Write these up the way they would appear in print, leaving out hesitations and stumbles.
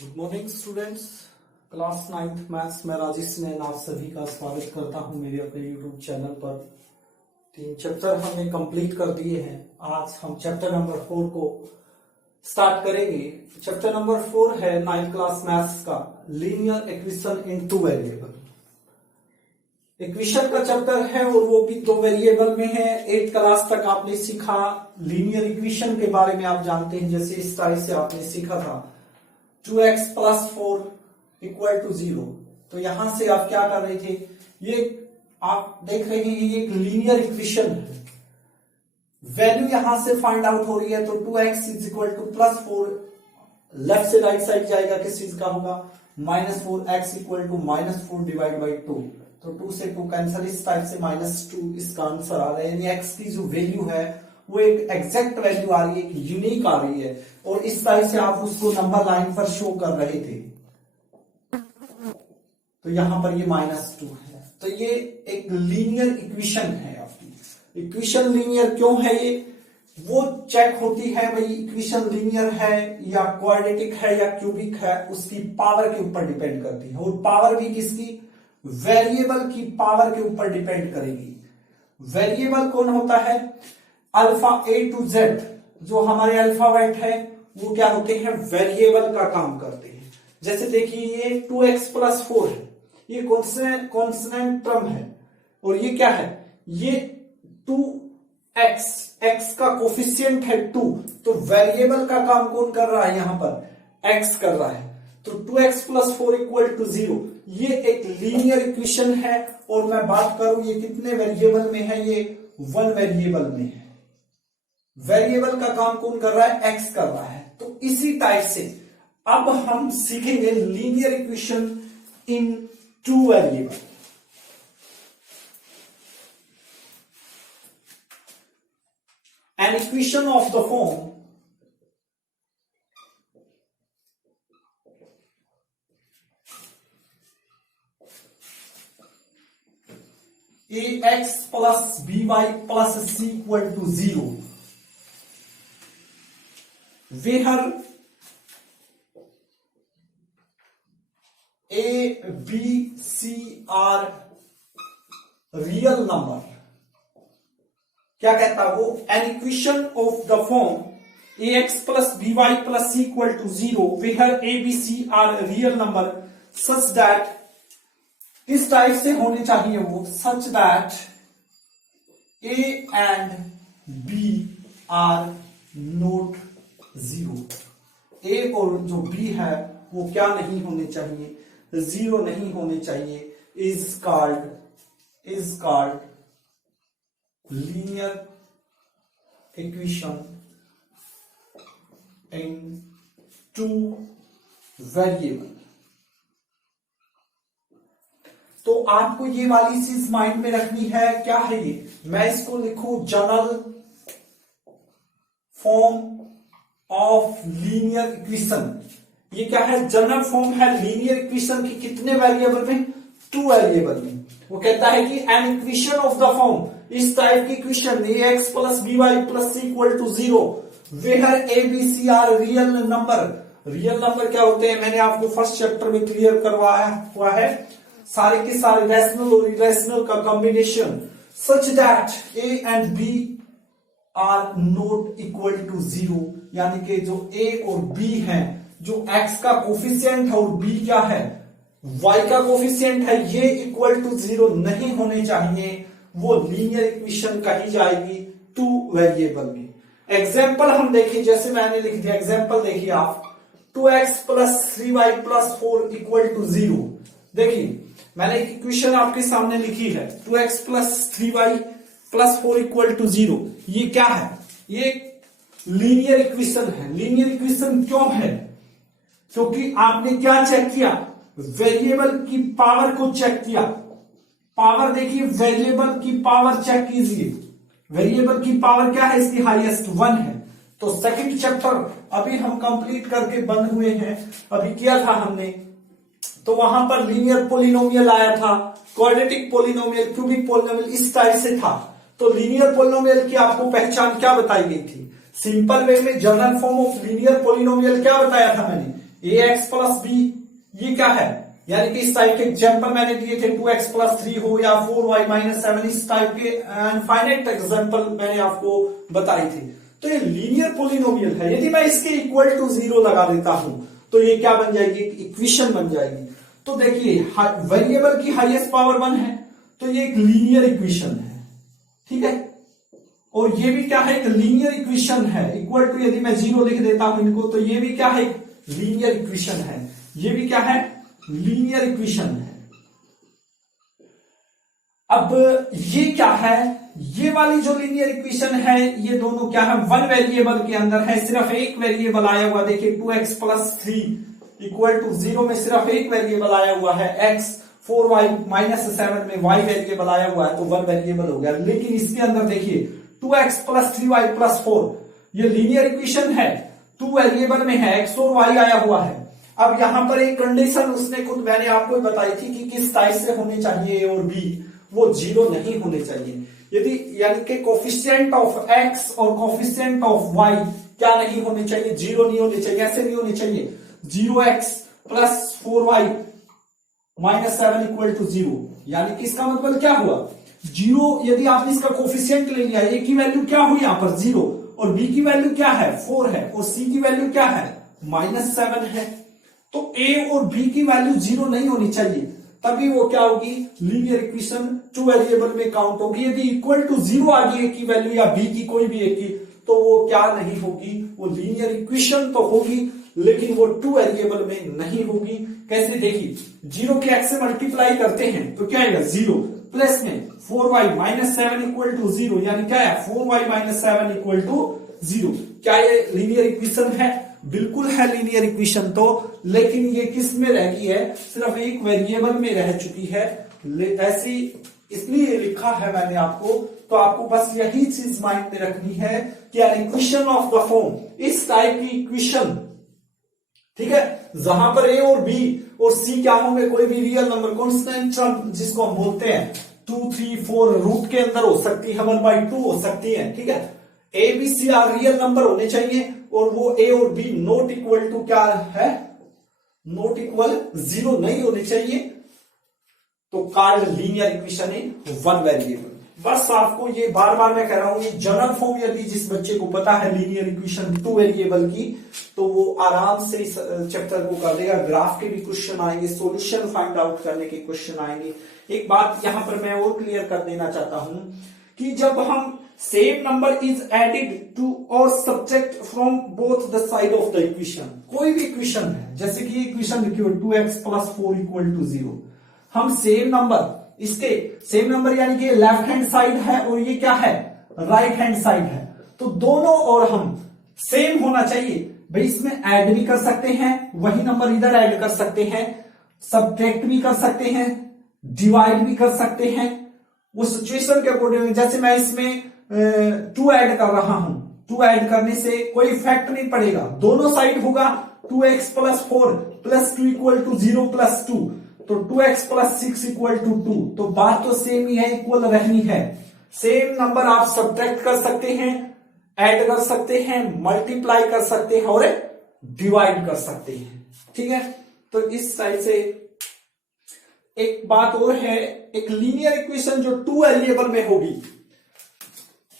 Good morning students. Class 9th maths में राजेश नैन आप सभी का स्वागत करता हूं मेरे अपने यूट्यूब चैनल पर। 3 चैप्टर हमने कंप्लीट कर दिए हैं। आज हम चैप्टर नंबर 4 को स्टार्ट करेंगे। चैप्टर नंबर 4 है 9th क्लास मैथ्स का linear equation in 2 variable. Equation का चैप्टर है और वो भी 2 वेरिएबल में है। 8th क्लास तक आपने सीखा लीनियर इक्वेशन के बारे में, आप जानते हैं। जैसे इस टाइप से आपने सीखा था 2x + 4 = 0। तो यहां से आप क्या कर रहे थे, ये आप देख रहे हैं ये एक लीनियर इक्वेशन है। वैल्यू यहां से फाइंड आउट हो रही है, तो 2x = +4 लेफ्ट से राइट साइड जाएगा, किस चीज का होगा -4x = -4/2। तो 2 से 2 कैंसिल, इस टाइप से -2 इसका आंसर आ रहा है। यानी x की जो वैल्यू है वो एक एग्जैक्ट वैल्यू आ रही है, एक यूनिक आ रही है, और इस टाइप से आप उसको नंबर लाइन पर शो कर रहे थे। तो यहां पर ये -2 है। तो ये एक लीनियर इक्वेशन है। आपकी इक्वेशन लीनियर क्यों है, ये वो चेक होती है भाई इक्वेशन लीनियर है या क्वाड्रेटिक है या क्यूबिक है, उसकी पावर के ऊपर डिपेंड करती है। और पावर भी किसकी, वेरिएबल की पावर के ऊपर डिपेंड करेगी। वेरिएबल कौन होता है, अल्फा A to Z जो हमारे अल्फाबेट है वो क्या होते हैं, वेरिएबल का काम करते हैं। जैसे देखिए ये 2x + 4 है, ये कॉन्स्टेंट टर्म है, और ये क्या है, ये 2x, x का कोफिशिएंट है 2। तो वेरिएबल का काम कौन कर रहा है, यहां पर x कर रहा है। तो 2x + 4 = 0। ये एक लीनियर इक्वेशन है। और मैं बात करूं ये कितने वेरिएबल में है, ये 1 वेरिएबल में है। वेरिएबल का काम कौन कर रहा है, x कर रहा है। तो इसी टाइप से अब हम सीखेंगे linear equation in 2 variable. N equation of the form ax + by + c = 0, where a, b, c are real number। क्या कहता है वो, N equation of the form ax + by + c = 0 where a, b, c are real number such that, इस type से होने चाहिए वो, सच that a and b are not 0। a और जो b है वो क्या नहीं होने चाहिए, 0 नहीं होने चाहिए। Is called linear equation in 2 variable. तो आपको ये वाली चीज माइंड में रखनी है। क्या है ये, मैं इसको लिखूं general form of linear equation. ये क्या है, जनरल फॉर्म है लीनियर इक्वेशन की कितने वेरिएबल में, 2 वेरिएबल में। वो कहता है कि an equation of the form, इस टाइप की equation ax + by + c = 0 where a, b, c are real number. Real number क्या होते हैं, मैंने आपको फर्स्ट चैप्टर में क्लियर करवाया हुआ है। सारे के सारे रैशनल और इरेशनल का combination, such that a and b are not equal to 0। यानी कि जो a और b है, जो x का कोफिशिएंट है और b क्या है, y का कोफिशिएंट है, ये इक्वल टू 0 नहीं होने चाहिए। वो लीनियर इक्वेशन कही जाएगी 2 वेरिएबल में। एग्जाम्पल हम देखिए, जैसे मैंने लिख दिया एग्जाम्पल, देखिए आप 2x + 3y + 4 = 0। देखिए मैंने एक इक्वेशन आपके सामने लिखी है, 2x + 3y + 4 = 0। ये क्या है, ये लीनियर इक्वेशन है। लीनियर इक्वेशन क्यों है, क्योंकि आपने क्या चेक किया, वेरिएबल की पावर को चेक किया। पावर देखिए, वेरिएबल की पावर चेक कीजिए। वेरिएबल की पावर क्या है, इसकी हाईएस्ट 1 है। तो सेकंड चैप्टर अभी हम कंप्लीट करके बंद हुए हैं, अभी किया था हमने। तो वहां पर लीनियर पोलिनोमियल आया था, क्वाड्रेटिक पोलिनोमियल, क्यूबिक पोलिनोमियल, इस टाइप से था। तो लीनियर पोलिनोमियल की आपको पहचान क्या बताई गई थी, सिंपल वे में general form of linear polynomial क्या बताया था मैंने, ए एक्स प्लस बी, ये क्या है, यानी कि इस टाइप के एग्जाम्पल मैंने दिए थे 2x प्लस 3 हो या 4y माइनस 7, इस टाइप के इनफाइनाइट एग्जाम्पल मैंने आपको बताई थी। तो ये लीनियर पोलिनोमियल है, यदि मैं इसके इक्वल टू 0 लगा देता हूं तो ये क्या बन जाएगी, इक्वेशन बन जाएगी। तो देखिए वेरिएबल की हाईएस्ट पावर 1 है, तो ये एक लीनियर इक्वेशन है, ठीक है। और ये भी क्या है, एक लीनियर इक्वेशन है। इक्वल टू यदि मैं 0 लिख देता हूं इनको, तो ये भी क्या है, लीनियर इक्वेशन है। ये भी क्या है, लीनियर इक्वेशन है। अब ये क्या है, ये वाली जो लीनियर इक्वेशन है, ये दोनों क्या है, वन वेरिएबल के अंदर है, सिर्फ एक वेरिएबल आया हुआ, देखिए 2x प्लस 3 इक्वल टू 0 में सिर्फ एक वेरिएबल आया हुआ है x, 4y माइनस 7 में y वेरिएबल आया हुआ है, तो वन वेरिएबल हो गया। लेकिन इसके अंदर देखिए 2x प्लस 3y प्लस 4, ये लीनियर इक्वेशन है, 2 वेरिएबल में है, x और y आया हुआ है। अब यहां पर एक कंडीशन उसने खुद मैंने आपको बताई थी कि किस टाइप से होने चाहिए ए और बी, वो 0 नहीं होने चाहिए। यदि यानी कि कोफिशिएंट ऑफ x और कोफिशिएंट ऑफ y क्या नहीं होने चाहिए, 0 नहीं होने चाहिए। ऐसे नहीं होने चाहिए 0x plus 4y minus 7 equal to 0, यानी कि इसका मतलब क्या हुआ, 0 यदि आपने इसका कोफिशिएंट ले लिया, a की वैल्यू क्या हुई यहां पर 0, और b की वैल्यू क्या है 4 है, और c की वैल्यू क्या है माइनस 7 है, तो a और b की वैल्यू 0 नहीं होनी चाहिए, तभी वो क्या होगी, लीनियर इक्वेशन 2 वेरिएबल में काउंट होगी। यदि इक्वल टू 0 आ गई a की वैल्यू या b की कोई भी एक की, तो वो क्या नहीं होगी, वो लीनियर इक्वेशन तो होगी लेकिन वो 2 वेरिएबल में नहीं होगी। कैसे, देखिए 0 के x से मल्टीप्लाई करते हैं तो क्या आएगा 0, प्लस में 4y माइनस 7 इक्वल टू 0, यानी क्या है 4y माइनस 7 इक्वल टू 0। क्या ये लीनियर इक्वेशन है, बिल्कुल है लीनियर इक्वेशन तो, लेकिन ये किस में रह गई है, सिर्फ एक वेरिएबल में रह चुकी है। ऐसी इसलिए लिखा है मैंने आपको, तो आपको बस यही चीज माइंड में रखनी है कि an equation of the form, इस टाइप की इक्वेशन, ठीक है, जहां पर ए और बी और सी क्या होंगे, कोई भी रियल नंबर कांस्टेंट टर्म जिसको हम बोलते हैं 2, 3, 4 रूट के अंदर हो सकती है, 1/2 हो सकती है, ठीक है। A B C are real number होने चाहिए, और वो ए और बी नॉट इक्वल टू क्या है, नॉट इक्वल 0 नहीं होने चाहिए, तो called linear equation in one variable. बस आपको ये बार बार मैं कह रहा हूं, ये जनरल फॉर्म यदि जिस बच्चे को पता है लीनियर इक्वेशन 2 वेरिएबल की, तो वो आराम से इस चैप्टर को कर देगा। ग्राफ के भी क्वेश्चन आएंगे, सॉल्यूशन फाइंड आउट करने के क्वेश्चन आएंगे। एक बात यहां पर मैं और क्लियर कर देना चाहता हूं कि जब हम same number is added to और subtract from both the side of the equation, कोई भी इक्वेशन है, जैसे कि इक्वेशन लिखी हो 2x प्लस 4 इक्वल टू 0, हम सेम नंबर, इसके सेम नंबर यानी कि लेफ्ट हैंड साइड है और ये क्या है, राइट हैंड साइड है, तो दोनों और हम सेम होना चाहिए भाई। इसमें ऐड भी कर सकते हैं, वही नंबर इधर ऐड कर सकते हैं, सब्ट्रैक्ट भी कर सकते हैं, डिवाइड भी कर सकते हैं, वो सिचुएशन के अकॉर्डिंग। जैसे मैं इसमें 2 ऐड कर रहा हूं, 2 ऐड करने से कोई इफेक्ट नहीं पड़ेगा, दोनों साइड होगा 2x plus 4 plus 2 equal to 0 plus 2, तो 2x प्लस 6 इक्वल टू 2, तो बात तो सेम ही है, इक्वल रहनी है। सेम नंबर आप सब्ट्रैक्ट कर सकते हैं, ऐड कर सकते हैं, मल्टीप्लाई कर सकते हैं और डिवाइड कर सकते हैं, ठीक है। तो इस साइड से एक बात और है, एक लीनियर इक्वेशन जो 2 वेरिएबल में होगी।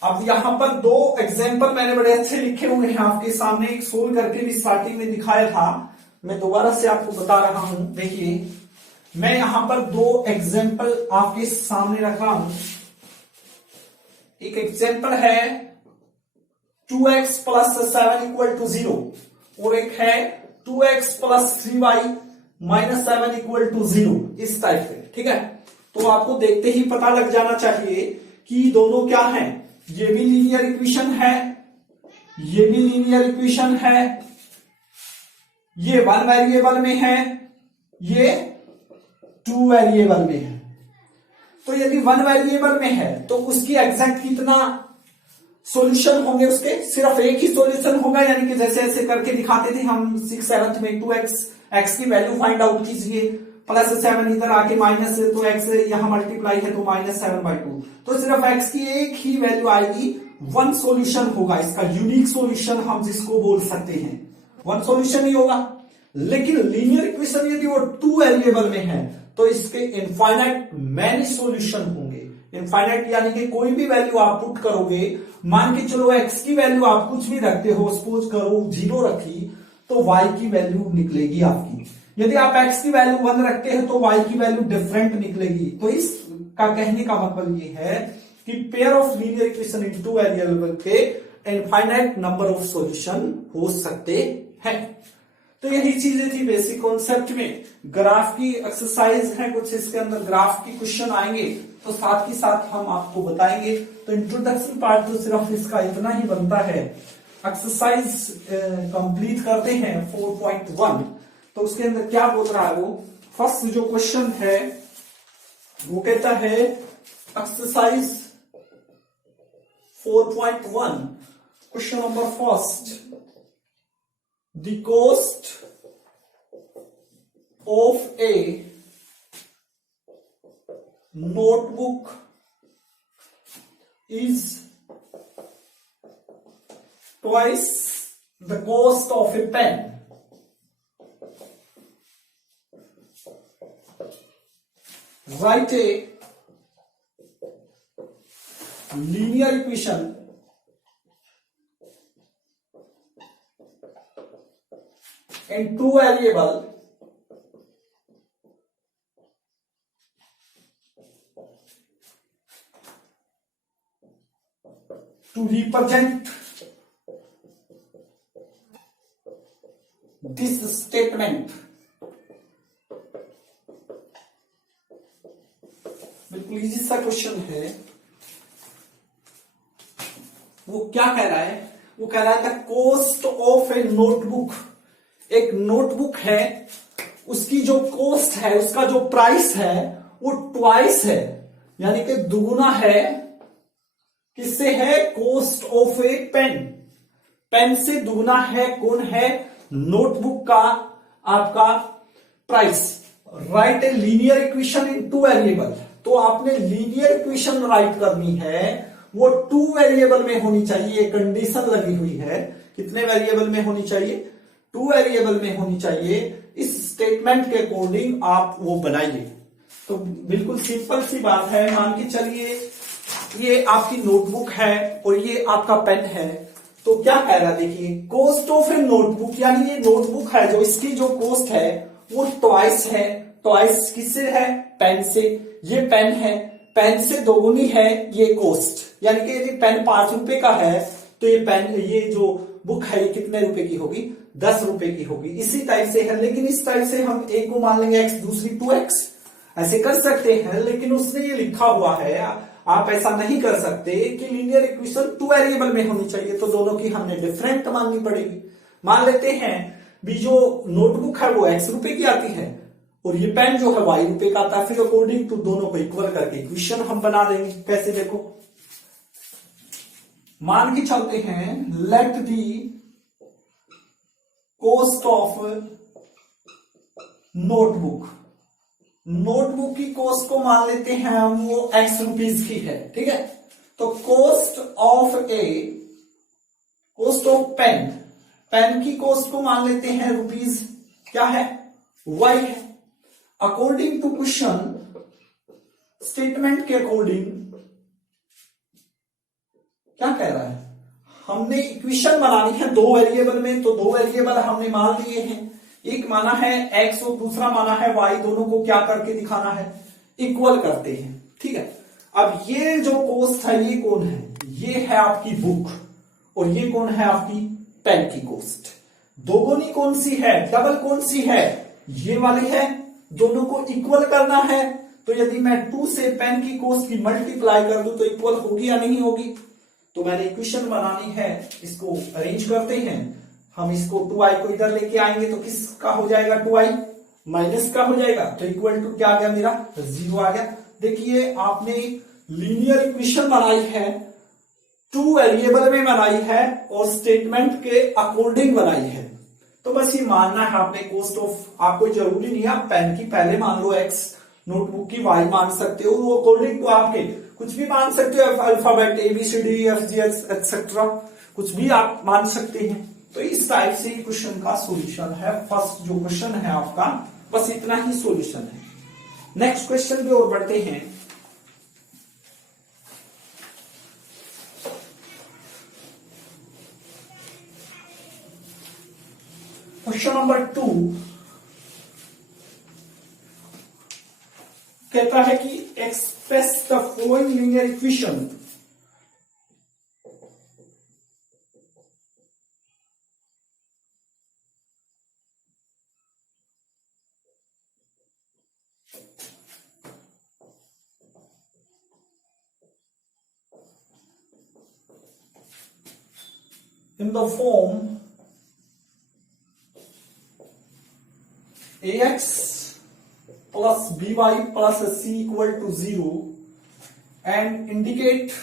अब यहां पर 2 एग्जांपल मैंने बड़े अच्छे लिखे हुए हैं आपके सामने, एक सोल्व करके भी स्टार्टिंग में दिखाया था, मैं दोबारा से आपको बता रहा हूं। देखिए मैं यहां पर 2 एग्जांपल आपके सामने रख रहा हूं। एक एग्जांपल है 2x प्लस 7 इक्वल टू 0, और एक है 2x plus 3y minus 7 equal to 0, इस टाइप से, ठीक है। तो आपको देखते ही पता लग जाना चाहिए कि दोनों क्या हैं, ये भी लीनियर इक्वेशन है, ये भी लीनियर इक्वेशन है, ये 1 वेरिएबल में है, ये 2 वेरिएबल में है। तो यदि 1 वेरिएबल में है तो उसकी एग्जैक्ट कितना सॉल्यूशन होंगे, उसके सिर्फ एक ही सॉल्यूशन होगा, यानी कि जैसे ऐसे करके दिखाते थे हम 6, 7 में 2x की वैल्यू फाइंड आउट कीजिए, प्लस 7 इधर आके माइनस, तो x यहां मल्टीप्लाई है तो माइनस 7/2, तो सिर्फ x की एक ही वैल्यू आएगी, 1 सॉल्यूशन होगा इसका, यूनिक सॉल्यूशन हम जिसको बोल सकते हैं, 1 सॉल्यूशन ही होगा। लेकिन लीनियर इक्वेशन यदि वो 2 वेरिएबल में है तो इसके इनफाइनाइट मैनी सॉल्यूशन होंगे। इनफाइनाइट यानी कि कोई भी वैल्यू आप पुट करोगे, मान के चलो x की वैल्यू आप कुछ भी रखते हो, सपोज करो 0 रखी तो y की वैल्यू निकलेगी आपकी। यदि आप x की वैल्यू 1 रखते हैं तो y की वैल्यू डिफरेंट निकलेगी। तो इसका कहने का मतलब ये है कि pair of linear equation in 2 variable के इनफाइनाइट नंबर ऑफ सॉल्यूशन हो सकते हैं। तो यही चीजें थी बेसिक कॉन्सेप्ट में। ग्राफ की एक्सरसाइज है कुछ, इसके अंदर ग्राफ की क्वेश्चन आएंगे तो साथ ही साथ हम आपको बताएंगे। तो इंट्रोडक्शन पार्ट तो सिर्फ इसका इतना ही बनता है। एक्सरसाइज कंप्लीट करते हैं 4.1। तो उसके अंदर क्या बोल रहा है वो, फर्स्ट जो क्वेश्चन है वो कहता है exercise 4.1 question number first, the cost of a notebook is twice the cost of a pen. Write a linear equation in 2 variable to represent this statement। बिल्कुल इजी सा क्वेश्चन है। वो क्या कह रहा है, वो कह रहा है the cost of A notebook, एक नोटबुक है उसकी जो कॉस्ट है, उसका जो प्राइस है वो ट्वाइस है, यानी कि दुगुना है। किससे है, cost of a pen, pen से दुगुना है। कौन है, नोटबुक का आपका price. Write a linear equation in 2 variable, तो आपने लीनियर इक्वेशन राइट करनी है, वो 2 वेरिएबल में होनी चाहिए। कंडीशन लगी हुई है, कितने वेरिएबल में होनी चाहिए, 2 वेरिएबल में होनी चाहिए। इस स्टेटमेंट के अकॉर्डिंग आप वो बनाइए। तो बिल्कुल सिंपल सी बात है। मान के चलिए ये आपकी नोटबुक है और ये आपका पेन है। तो क्या कह रहा है, देखिए कॉस्ट ऑफ ए नोटबुक, यानी ये नोटबुक है जो इसकी जो कॉस्ट है वो ट्वाइस है। ट्वाइस किससे है, पेन से। ये पेन है, पेन से दोगुनी है ये कॉस्ट, यानी कि यदि पेन 5 रुपए का है तो ये पेन, ये जो बुक है ये कितने रुपए की होगी, 10 रुपए की होगी। इसी टाइप से है, लेकिन इस टाइप से हम एक को मान लेंगे x, दूसरी 2x, ऐसे कर सकते हैं। लेकिन उसने ये लिखा हुआ है, आप ऐसा नहीं कर सकते कि लीनियर इक्वेशन 2 वेरिएबल में होनी चाहिए, तो दोनों की हमने डिफरेंट माननी पड़ेगी। मान लेते हैं भी जो नोटबुक है वो x रुपए की आती है और ये पेन जो है y रुपए का आता है। फिर अकॉर्डिंग टू दोनों को इक्वल करके इक्वेशन हम बना देंगे। कैसे, देखो मान के चलते हैं, let the cost of notebook, notebook की कॉस्ट को मान लेते हैं हम वो x रुपीज की है, ठीक है। तो cost of a, cost of pen, pen की कॉस्ट को मान लेते हैं रुपीज, क्या है, y है। अकॉर्डिंग टू क्वेश्चन, स्टेटमेंट के अकॉर्डिंग क्या कह रहा है, हमने इक्वेशन बनानी है 2 वेरिएबल में। तो 2 वेरिएबल हमने मान लिए हैं, एक माना है x और दूसरा माना है y। दोनों को क्या करके दिखाना है, इक्वल करते हैं, ठीक है। अब ये जो कॉस्ट है ये कौन है, ये है आपकी बुक और ये कौन है आपकी पेन की कॉस्ट। दोगुनी कौन सी है, डबल कौन सी है, ये वाली है। दोनों को इक्वल करना है, तो यदि मैं 2 से पेन की कॉस्ट की मल्टीप्लाई कर दूं तो इक्वल होगी या नहीं होगी। तो मैंने इक्वेशन बनानी है, इसको अरेंज करते हैं हम। इसको 2i को इधर लेके आएंगे तो किसका हो जाएगा, 2i माइनस का हो जाएगा। तो इक्वल टू क्या आ गया, मेरा 0 आ गया। देखिए आपने लीनियर इक्वेशन बनाई है, 2 वेरिएबल में बनाई है और स्टेटमेंट के अकॉर्डिंग बनाई है। तो बस ये मानना है आपने कॉस्ट ऑफ, आपको जरूरी नहीं है आप पेन की पहले मान लो x, नोटबुक की y मान सकते हो। वो अकॉर्डिंग टू आपके कुछ भी मान सकते हो, अल्फाबेट ABCD EFG एक्सेट्रा, कुछ भी आप मान सकते हैं, तो इस टाइप से क्वेश्चन का सॉल्यूशन है। फर्स्ट जो क्वेश्चन है आपका बस इतना ही सॉल्यूशन है। नेक्स्ट क्वेश्चन की ओर बढ़ते हैं। क्वेश्चन नंबर 2 कहता है कि express the following linear equation in the form ax plus by plus c equal to 0 and indicate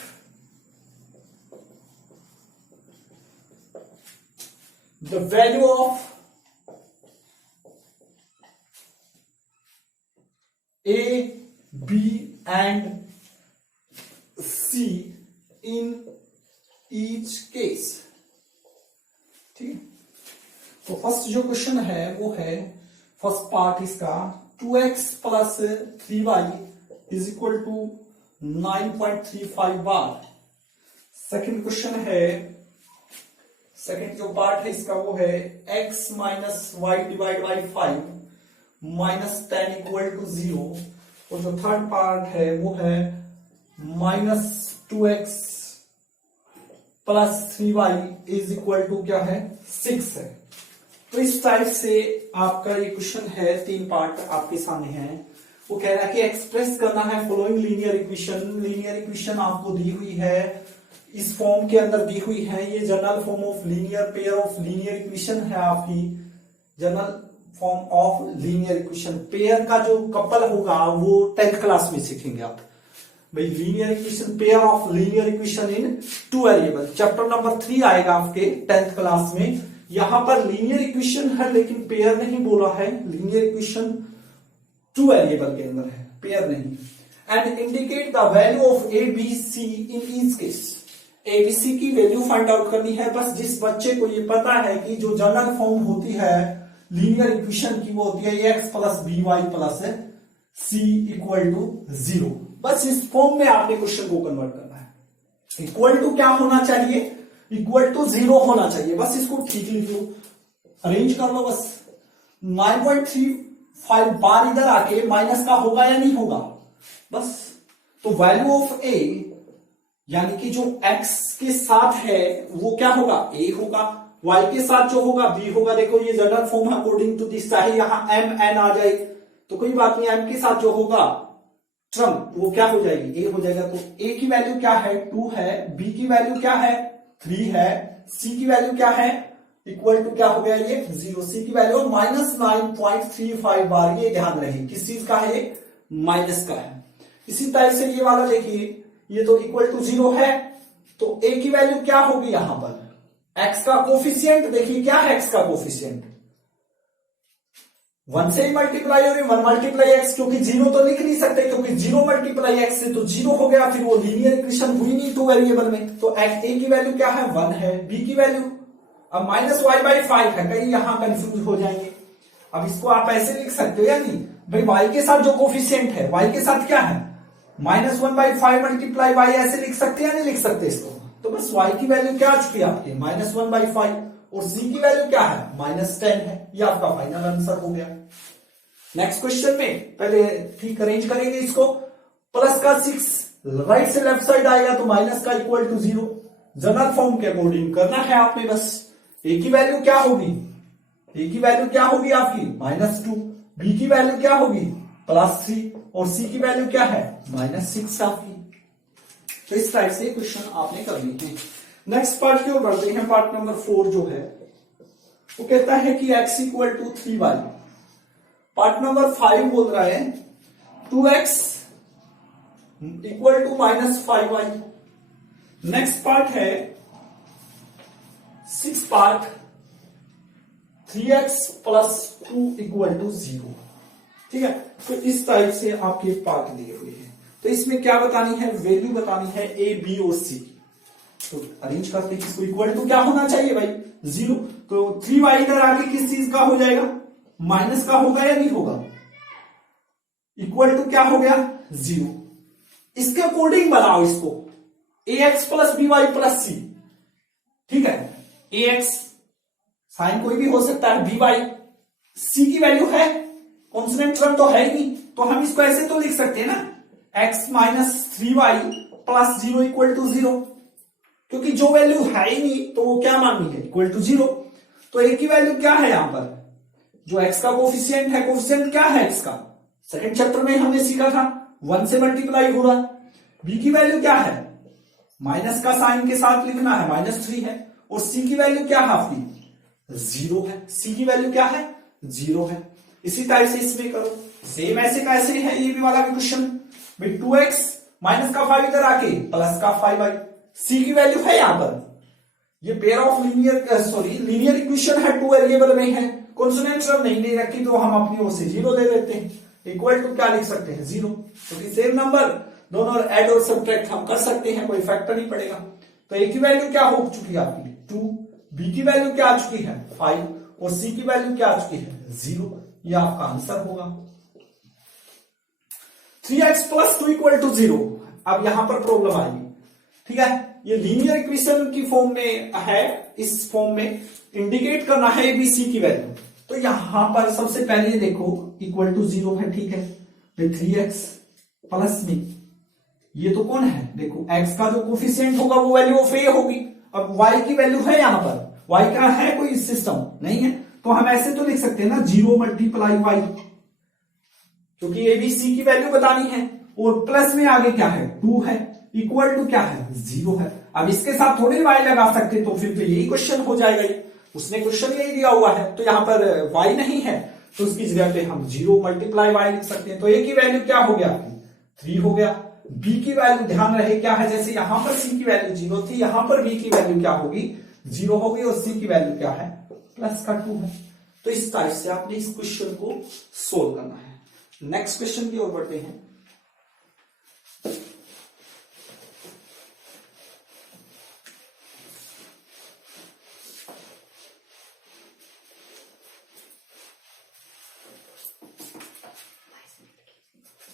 the value of a, b and c in each case। ठीक है, तो फर्स्ट जो क्वेश्चन है वो है फर्स्ट पार्ट इसका 2x plus 3y is equal to 9.35 बार। Second question है, सेकंड जो पार्ट है इसका वो है x minus Y divide by 5 minus 10 equal to 0। और जो थर्ड पार्ट है वो है minus 2x plus 3y is equal to क्या है 6 है। तो इस टाइप से आपका ये क्वेश्चन है, तीन पार्ट आपके सामने है। वो कह रहा है कि एक्सप्रेस करना है following linear equation. Linear equation आपको दी हुई है, इस फॉर्म के अंदर दी हुई है। ये general form of linear pair of linear equation है आपकी, general form of linear equation. Pair का जो कपल होगा वो 10th क्लास में सीखेंगे आप भाई। Linear equation, pair of linear equation in two variable, chapter number 3 आएगा आपके 10th क्लास में। यहां पर लीनियर इक्वेशन है लेकिन पेयर नहीं बोला है। लीनियर इक्वेशन टू वेरिएबल के अंदर है, पेयर नहीं। And indicate the value of A B C in each case. A B C की वैल्यू फाइंड आउट करनी है। बस जिस बच्चे को ये पता है कि जो जनरल फॉर्म होती है लीनियर इक्वेशन की वो होती है X plus B Y plus C equal to 0। बस इस फॉर्म में आपने क्वेश्चन को कन्वर्ट करना है। इक्वल टू क्या होना चाहिए, इक्वल टू 0 होना चाहिए। बस इसको ठीक लिख लो, अरेंज कर लो। बस 9.35 बार इधर आके माइनस का होगा या नहीं होगा बस। तो वैल्यू ऑफ ए यानी कि जो x के साथ है वो क्या होगा, a होगा। y के साथ जो होगा b होगा। देखो ये जनरल फॉर्म है अकॉर्डिंग टू दिस, चाहे यहां m n आ जाए तो कोई बात नहीं, m के साथ जो होगा टर्म वो क्या हो जाएगी, a हो जाएगा। तो a की वैल्यू क्या है 2 है, b की वैल्यू क्या है 3 है, c की वैल्यू क्या है इक्वल टू क्या हो गया ये 0। c की वैल्यू -9.35 बार, ये ध्यान रहे किस चीज का है, माइनस का है। इसी तरह से ये वाला देखिए, ये तो इक्वल टू 0 है तो a की वैल्यू क्या होगी यहां पर, x का कोफिशिएंट देखिए क्या है, x का कोफिशिएंट 1 से ही मल्टीप्लाई हो रही, 1 मल्टीप्लाई x, क्योंकि 0 तो लिख नहीं सकते क्योंकि 0 मल्टीप्लाई x से तो 0 हो गया, फिर वो लीनियर इक्वेशन हुई नहीं टू वेरिएबल में। तो a की वैल्यू क्या है 1 है, b की वैल्यू अब -y/5 है, कहीं यहां कंफ्यूज हो जाएंगे। अब इसको आप ऐसे लिख सकते हो या नहीं भाई, y के साथ जो कोफिशिएंट है y के साथ क्या है -1/5 मल्टीप्लाई y, ऐसे लिख सकते हैं या नहीं लिख सकते इसको। तो बस y की वैल्यू क्या आ चुकी है आपकी -1/5 और c की वैल्यू क्या है -10 है। ये आपका फाइनल आंसर हो गया। नेक्स्ट क्वेश्चन में पहले ठीक अरेंज करेंगे इसको। प्लस का 6 राइट से लेफ्ट साइड आएगा तो माइनस का इक्वल टू 0, जनरल फॉर्म के अकॉर्डिंग करना है आपने। बस a की वैल्यू क्या होगी, a की वैल्यू क्या होगी आपकी -2, b की वैल्यू क्या होगी +3 और c की वैल्यू क्या है -6 आपकी। तो इस टाइप से क्वेश्चन आपने करनी है। नेक्स्ट पार्ट की ओर बढ़ते हैं। पार्ट नंबर 4 जो है वो कहता है कि x equal to 3y। Part number 5 बोल रहा है 2x equal to -5y। Next part है 6 part 3x plus 2 equal to 0। ठीक है, तो इस टाइप से आपके पार्ट दिए हुए हैं। तो इसमें क्या बतानी है, वैल्यू बतानी है a b और c। तो अरेंज करते हैं इसको। इक्वल टू क्या होना चाहिए भाई 0, तो 3y इधर आके किस चीज का हो जाएगा, माइनस का होगा या नहीं होगा, इक्वल टू क्या हो गया 0। इसके अकॉर्डिंग बनाओ इसको, ax plus by plus c, ठीक है, ax साइन कोई भी हो सकता है, by c की वैल्यू है, कॉन्स्टेंट टर्म तो है ही नहीं, तो हम इसको ऐसे तो लिख सकते हैं ना, x minus 3y plus 0 equal to 0, क्योंकि जो वैल्यू है ही नहीं तो वो क्या माननी है, इक्वल टू 0। तो a की वैल्यू क्या है यहां पर, जो x का कोफिशिएंट है, कोफिशिएंट क्या है x का, सेकंड चैप्टर में हमने सीखा था 1 से मल्टीप्लाई हो रहा। b की वैल्यू क्या है, माइनस का साइन के साथ लिखना है, -3 है, और c की वैल्यू क्या है आपकी, 0 है, c की वैल्यू क्या है, 0 है। इसी तरह से इसमें करो, सेम ऐसे कैसे है ये भी वाला भी क्वेश्चन, भाई 2x माइनस का 5 इधर आके प्लस का 5y, c की वैल्यू है यहां पर, ये पेयर ऑफ लीनियर इक्वेशन है, 2 वेरिएबल में है, कॉन्सोनेंट टर्म नहीं ले रखी तो हम अपनी ओर से 0 ले लेते हैं, इक्वल टू क्या लिख सकते हैं 0, क्योंकि सेम नंबर दोनों ऐड और सब्ट्रैक्ट हम कर सकते हैं, कोई फैक्टर नहीं पड़ेगा। तो a की वैल्यू क्या हो चुकी है आपकी 2, b की वैल्यू क्या आ चुकी है 5, और c की वैल्यू क्या आ चुकी है 0, ये आपका आंसर होगा। 3x प्लस 2 इक्वल टू 0, अब यहां पर प्रॉब्लम आएगी, ठीक है, ये लीनियर इक्वेशन की फॉर्म में है, इस फॉर्म में इंडिकेट करना है abc की वैल्यू, तो यहां पर सबसे पहले देखो इक्वल टू 0 है, ठीक है, तो 3x प्लस में ये तो कौन है, देखो x का जो कोफिशिएंट होगा वो वैल्यू ऑफ a होगी, अब y की वैल्यू है यहां पर, y का है कोई सिस्टम नहीं है, तो हम ऐसे तो लिख सकते हैं ना 0 मल्टीप्लाई y, क्योंकि abc की वैल्यू बतानी है, और प्लस में आगे क्या है 2 है, इक्वल टू क्या है 0 है। अब इसके साथ थोड़ी y लगा सकते, तो फिर तो यही क्वेश्चन हो जाएगा, ये उसने क्वेश्चन यही दिया हुआ है, तो यहां पर y नहीं है, तो उसकी जगह पे हम 0 मल्टीप्लाई y लिख सकते हैं। तो a की वैल्यू क्या हो गया आपकी 3 हो गया, b की वैल्यू ध्यान रहे क्या है, जैसे यहां पर c की वैल्यू 0 थी, यहां पर b की वैल्यू क्या होगी 0 होगी, और c की वैल्यू क्या है प्लस का 2 है। तो इस टाइप से आपने इस क्वेश्चन को सोल्व करना है। नेक्स्ट क्वेश्चन की ओर बढ़ते हैं।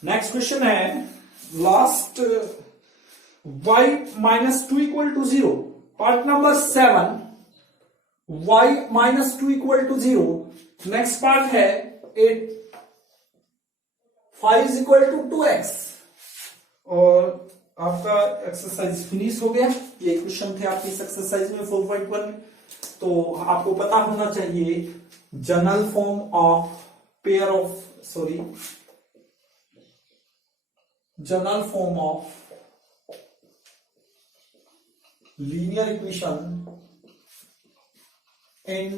नेक्स्ट क्वेश्चन है last, y minus 2 equal to 0, part number 7, y minus 2 equal to 0। Next part है 8, 5 इज इक्वल टू 2x, और आपका एक्सरसाइज फिनिश हो गया। ये क्वेश्चन थे आपकी इस एक्सरसाइज में 4.1 में। तो आपको पता होना चाहिए general form of pair of general form of linear equation in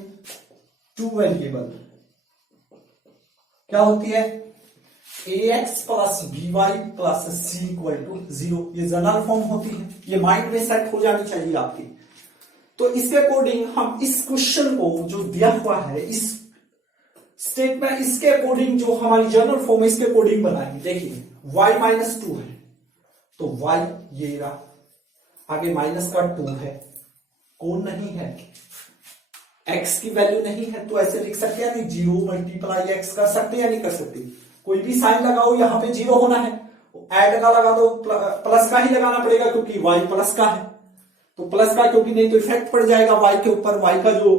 2 variable क्या होती है, ax plus by plus c equal to 0, ये जनरल फॉर्म होती है, ये माइंड में सेट हो जानी चाहिए आपकी। तो इसके अकॉर्डिंग हम इस क्वेश्चन को जो दिया हुआ है इस स्टेट में, इसके अकॉर्डिंग जो हमारी जनरल फॉर्म है इसके अकॉर्डिंग बनाएंगे। देखिए y माइनस 2 है, तो y ये रहा, आगे माइनस का 2 है, कौन नहीं है x की वैल्यू नहीं है, तो ऐसे लिख सकते हैं, 0 मल्टीप्लाई x कर सकते या नहीं कर सकते, कोई भी साइन लगाओ, यहां पे 0 होना है, ऐड का लगा दो, प्लस का ही लगाना पड़ेगा क्योंकि y प्लस का है, तो प्लस का, क्योंकि नहीं तो इफेक्ट पड़ जाएगा y के ऊपर, y का जो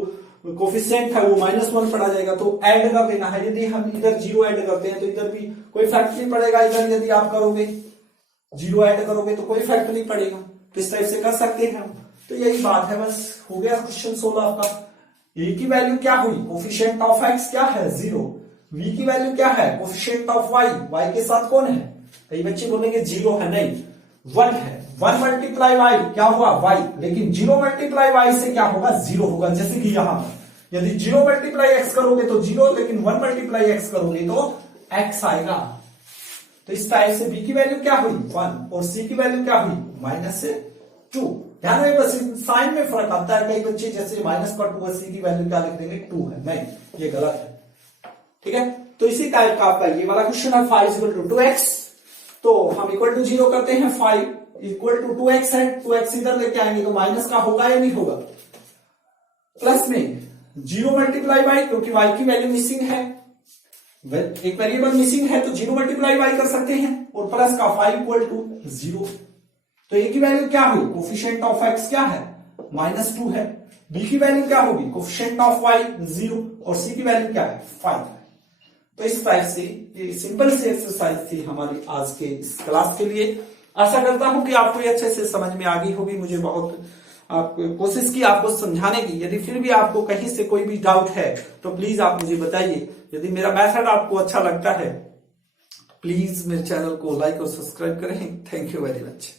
कोफिशिएंट है वो -1 पड़ा जाएगा, तो ऐड कर देना है। यदि हम इधर 0 ऐड करते हैं तो इधर भी कोई फर्क नहीं पड़ेगा, इधर यदि आप करोगे 0 ऐड करोगे तो कोई फर्क नहीं पड़ेगा, तो इस टाइप से कर सकते हैं हम। तो यही बात है, बस हो गया क्वेश्चन 16 आपका। a की वैल्यू क्या हुई, कोफिशिएंट ऑफ x क्या है 0, v की वैल्यू क्या है, कोफिशिएंट ऑफ y के साथ कौन है, कई बच्चे बोलेंगे 0 है, नहीं 1 है, 1 मल्टीप्लाई y क्या हुआ y, लेकिन 0 मल्टीप्लाई y से क्या होगा 0 होगा, जैसे कि यहां पर यदि 0 मल्टीप्लाई x करोगे तो 0, लेकिन 1 मल्टीप्लाई x करोगे तो x आएगा। तो इस टाइप से b की वैल्यू क्या हुई 1, और c की वैल्यू क्या हुई -2। ध्यान रहे बस साइन में फर्क आता है, कई बच्चे जैसे -2 c की वैल्यू क्या लिख देंगे 2 है, नहीं ये गलत है, ठीक है। तो इसी टाइप का आपका ये वाला क्वेश्चन है 5 इक्वल टू 2x, तो हम इक्वल टू 0 करते हैं, 5 इक्वल टू 2x है, 2x इधर लेके आएंगे तो माइनस का होगा या नहीं होगा, प्लस में 0 मल्टीप्लाई बाई, क्योंकि y की वैल्यू मिसिंग है, एक वेरिएबल मिसिंग है तो 0 मल्टीप्लाई y कर सकते हैं, और प्लस का फाइव इक्वल टू 0। तो a की वैल्यू क्या हुई, कोफिशिएंट ऑफ x क्या है, -2 है। b की वैल्यू क्या होगी, कोफिशिएंट ऑफ y 0, और c की वैल्यू क्या है, 5 है। तो इस टाइप से ये सिंपल सी एक्सरसाइज थी हमारी आज के इस क्लास के लिए। आशा करता हूं कि आपको ये अच्छे से समझ में आ गई होगी। मुझे बहुत कोशिश की आपको समझाने की। यदि फिर भी आपको कहीं से कोई भी डाउट है तो प्लीज आप मुझे बताइए। यदि मेरा मेथड आपको अच्छा लगता है प्लीज मेरे चैनल को लाइक और सब्सक्राइब करें। Thank you very much.